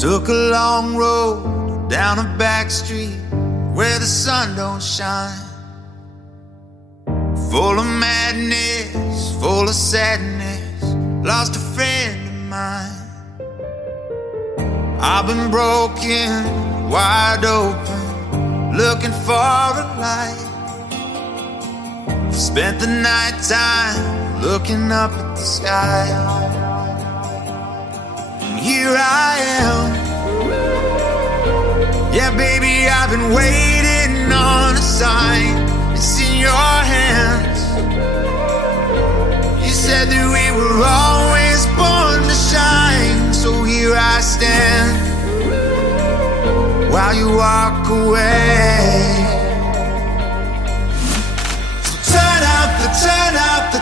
Took a long road down a back street where the sun don't shine. Full of madness, full of sadness, lost a friend of mine. I've been broken, wide open, looking for a light. Spent the night time looking up at the sky. And here I am. Yeah, baby, I've been waiting on a sign. It's in your hands. You said that we were always born to shine. So here I stand while you walk away.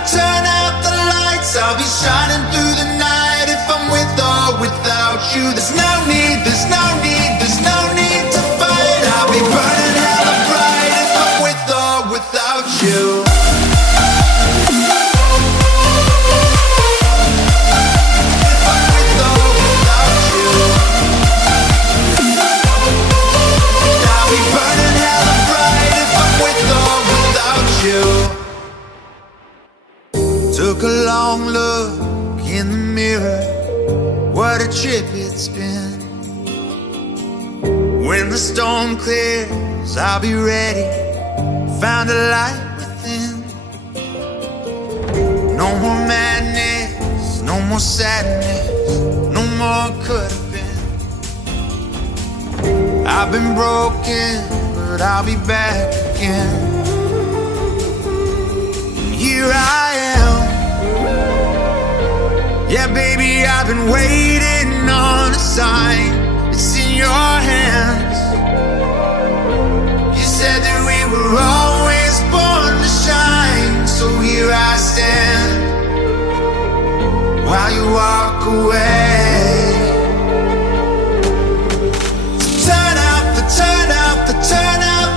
Turn out the lights. I'll be shining through the night if I'm with or without you. There's no need to fight. I'll be burning hella bright if I'm with or without you. If I'm with or without you, I'll be burning hella bright if I'm with or without you. Took a long look in the mirror, what a trip it's been. When the storm clears, I'll be ready, found a light within. No more madness, no more sadness, no more could have been. I've been broken, but I'll be back again. And here I am. Yeah, baby, I've been waiting on a sign. It's in your hands. You said that we were always born to shine. So here I stand while you walk away. Turn out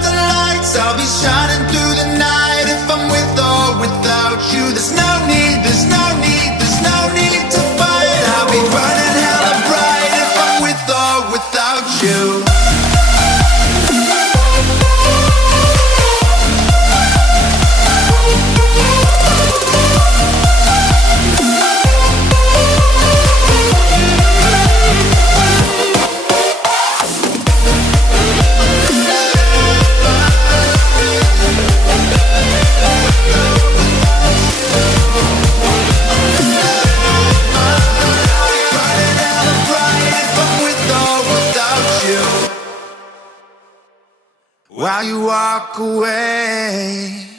the lights. I'll be shining through the night if I'm with or without you. There's no need to fight. I'll be burning hella bright if I'm with or without you. While you walk away.